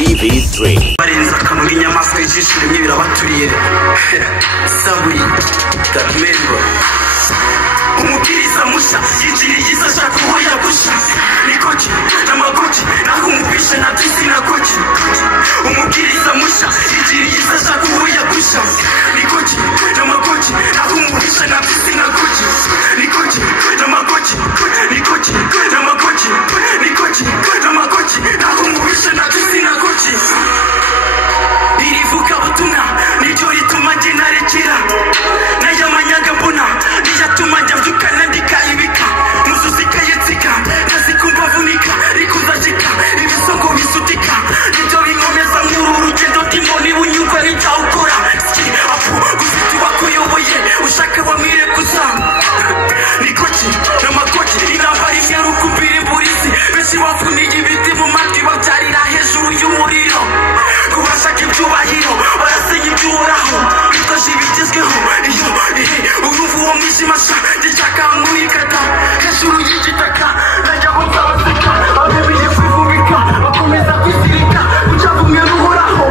TV3 barenza akamuri inyamaswa y'ijisho rimwe birabaturiye saburi Gatmembo umubwiriza musha yinjiriye ashaka uwo yagusha nikoki n'amagoki nakumubisha na bisi na koki umubwiriza musha yinjiriye ashaka uwo yagusha nikoki n'amagoki nakumubisha na bisi na koki nikoki n'amagoki nikoki n'amagoki nikoki n'amagoki nakumubisha na bisi na koki irivuka butumwa niryo rituma njye narekera n'ayamanyaga mbona niyatuma njya mbyuka nandika ibika muzuzika yetsika ntazikumva vunika rikuzajika ibisongo bisutika nibyo binkomeza nk'uru rugendo ndimo niba unyumva n'ibyawukora afu gufite ubakuyoboye ushaka wamwire kuza nikoki n'amakoki intambara imwe rukumbira imburizi benshi bavuniye ibiti mu matwi babyarira hejuru y'umuriro kubashaka ibyubahiro barasenya iby'uhoraho bikoje ibigezweho iyo urumva uwo mwijima sha ndishaka nkurikata hejuru y'igitaka najya gusabaseka abemeye kwivubika bakomeza kwisirika uca bumwe n'uhoraho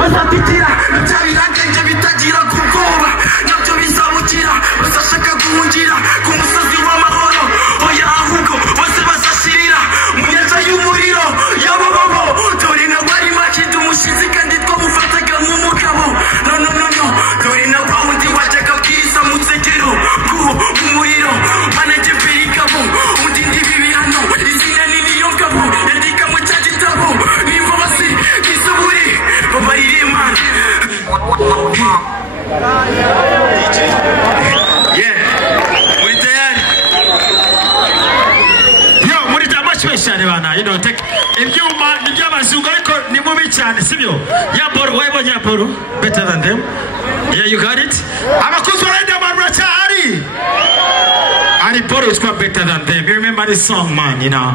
bazatitira nabyabirangenge bitagira kubwoba nabyo bizabukira bazashaka guhungira ku musozi w'amahoro oya ahubwo bose bazashirira mu nyanja y'umuriro yabobobo dore nawe ari makindi umushizi kandi twamufataga nk'umugabo no dore na wundi wajyaga bwiriza mu nsengero kuwo umuriro manage mbirigabo undi ndibibi hano izina ni niyo ngabo yandika mu cya gitabo nimba basi nisuburi babarire man muri tayari yo muri tamashe cyane bana take ibyuma n'iby'abazungu ariko ni mubi cyane sibyo ya boro wayibonye ya boro better than them. Yeah, you got it. Abakuzi barenda marachari ari boro is quite better than them. You remember this song man, you know.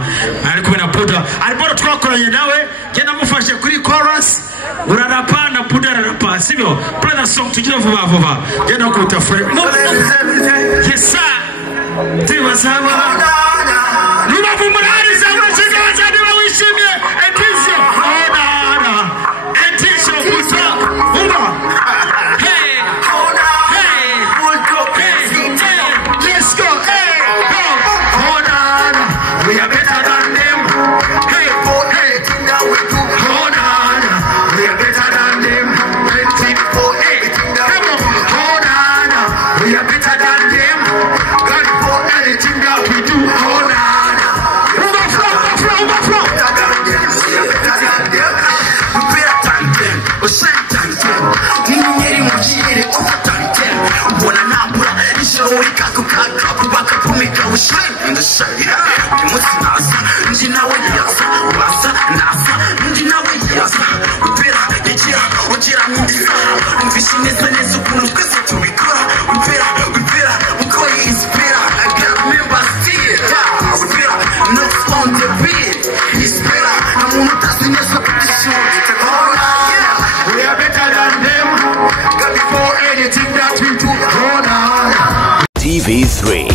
Ari kuna puda ari boro twakoranye nawe genda mufashe kuri chorus urarapa na puda rapa sibyo play that song tugira vuba genda kutafu yes sir tiwa sawa lubavu murari sawa chigaza niba wishimye etisho etisho kusa umba let's go hold on we are better than them now we do hold on we are better than them 24/8 come on hold on we are better than them God for anything that we do hold on overflow in the sun, we must nasa, njinawe yasa, wasa nasa, njinawe yasa, upera, yechira, ojira mundisa, umfishineza nezu kunukasa tubikora, upera, ukoi inspira, I got members still, upera, not on the beat, inspira, amunutasi nesa petition, we are better than them, God before anything that we do, hold on. TV3